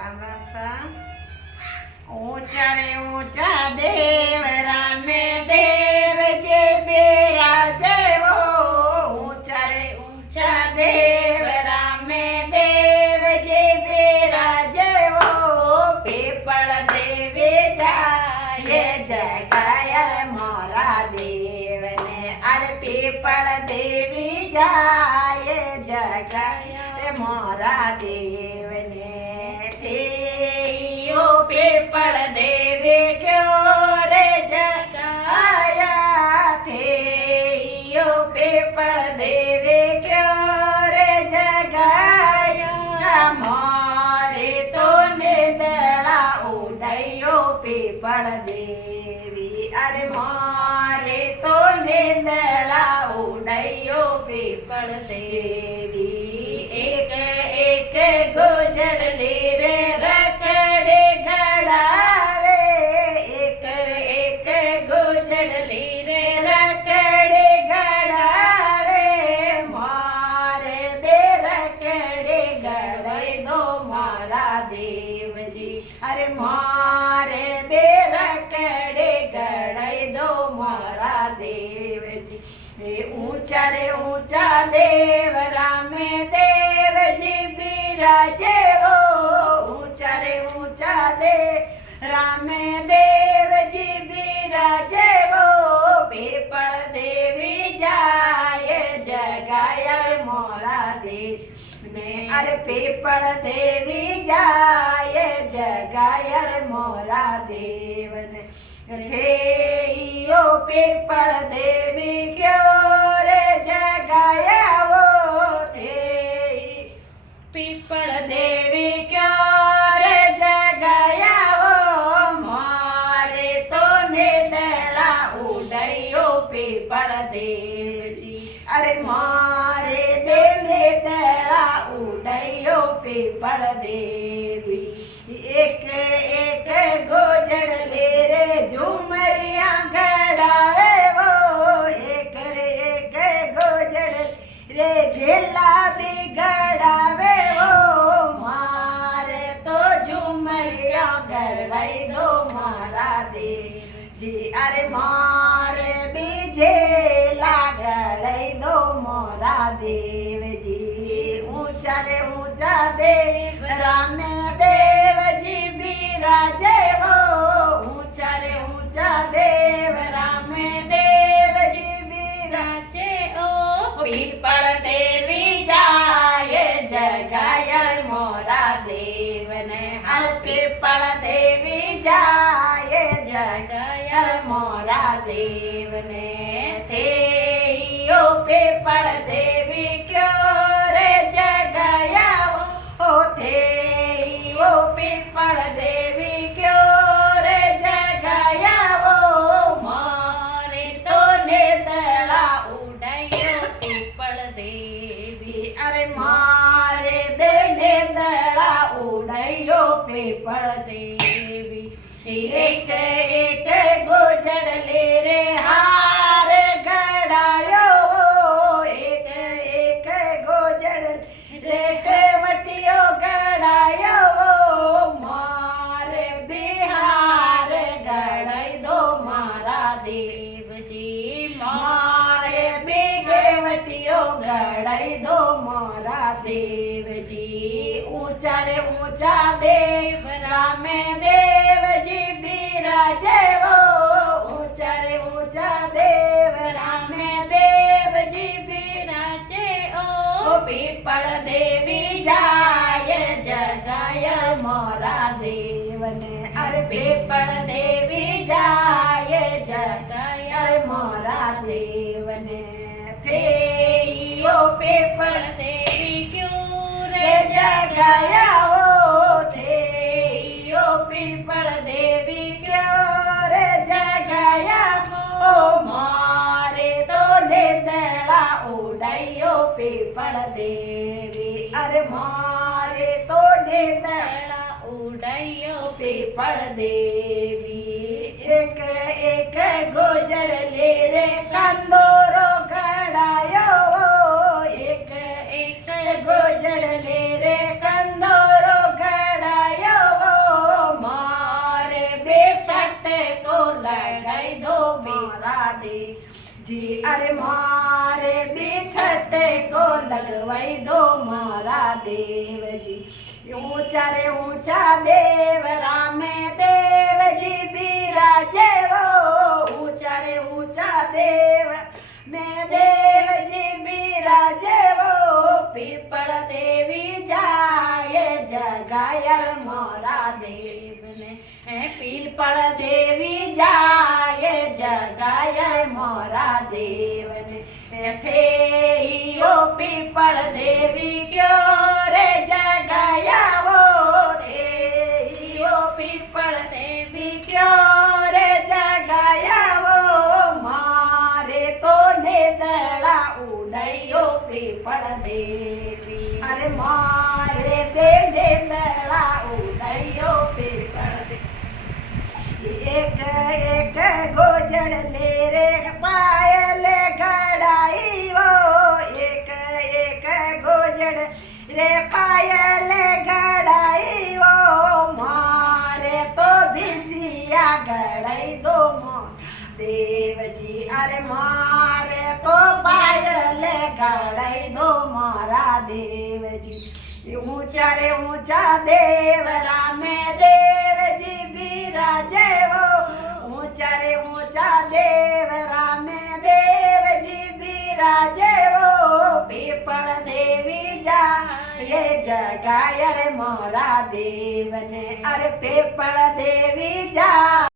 રામ રામ સા ऊंचा रे ऊंचा देव रामे देव जे बिराजे वो ऊंचा रे ऊंचा देव रामे देव जे बिराजे वो पीपल देवी जाए जगाया रे मोरा देव ने अरे पीपल देवी जाए जगाया रे मोरा देव ने पीपल देवी क्यों रे जगाया थे यो पीपल देवी क्यों रे जगाया मोरे तो निदला उड़ायो पीपल देवी अरे मोरे तो निदला उड़ायो पीपल देवी एक एक गुजर ले रे रकड़े गड़ावे एक एक गुजर ले रे रकड़े गड़ावे मारे बे रकड़े गड़े दो मारा देव जी अरे मारे बे रकड़े गड़े दो मारा देव जी ऊंचा रे ऊंचा देव रामे देव जी बिराजे वो ऊंचा रे ऊंचा देव रामे देव जी बिराजे वो पीपल देवी जाए जगाया रे मोरा देव ने अरे पीपल देवी जाए जगाया रे मोरा देव ने थे यो पीपल देवी क्यों रे जगाया वो थे पीपल देवी क्यों रे जगाया वो मारे तो निदला उड़ायो पीपल देव जी अरे मारे बे निदला उड़ायो पीपल देवी एक एक गोजड़ ले रे झुमरिया गड़ावे वो एक रे एक गोजड़ रे झेला भी गड़ावे वो मारे तो झुमरिया गड़वाई दो मारा देव जी अरे मारे भी झेला गड़ाई दो मोरा देव जी ऊंचा रे ऊंचा देव रामे देव जी बिराजे वो ऊंचा रे ऊंचा देव रामे देव जी बिराजे ओ पीपल देवी जाए जगाया मोरा देव ने अरे पीपल देवी जाए जगाया मोरा देव ने थे यो पीपल देवी क्यों रे जगाया वो थे वो पीपल देवी क्यों रे जगाया वो मारे तो निदला उड़ायो पीपल देवी अरे मारे बे निदला उड़ायो पीपल देवी एक एक गोजड़ ले रे हार गड़ायो एक एक गोजड़ रे केवटियो गड़ायो मारे बिहार गड़ाई दो मारा देव जी मारे बेवटियो गड़ाई दो मारा देव जी ऊंचा रे ऊंचा देव रामे देव जी बिराजे वो ऊंचा रे ऊंचा देव रामे देव जी बिराजे ओ पीपल देवी जाए जगाया मोरा देव ने अरे पीपल देवी जाए जगाया मोरा देव ने थे यो पीपल देवी क्यों रे जगाया वो थे यो पीपल देवी क्यों रे जगाया ओ मारे तो निदला उड़ायो पीपल देवी अरे मारे तो निदला उड़ायो पीपल देवी एक एक गोजड़ ले रे कंदोरो गड़ायो एक एक गोजड़ ले रे कंदोरो गड़ायो जी अरे मारे बिछटे को लगवाई दो मारा देव जी ऊंचा रे ऊंचा देव रामे देव जी बिराजे वो ऊंचा रे ऊंचा देव मैं देव जी बिराजे वो पीपल देवी जाए जगायर मारा देव ने पीपल देवी जाए जगायर मारा देव ने थे यो पीपल देवी क्यों रे जगाया वो थे यो पीपल देवी क्यों रे जगाया वो मारे तो नेदड़ा उड़ायो पीपल देवी अरे मारे बे नेदड़ा उड़ायो पीपल देवी एक एक गोजड़ ले रे पायल घड़ाई वो एक एक गोजड़ रे पायल घड़ाई वो मारे तो भिसिया घड़ाई दो देव जी अरे मारे तो पायल घड़ाई दो मारा देव जी ऊंचा रे ऊंचा देव रामे देव जी बिराजे वो ऊंचा रे ऊंचा देव रामे देव जी बिराजे वो पीपल देवी जा ये जगाय रे मोरा देव ने अरे पीपल देवी जा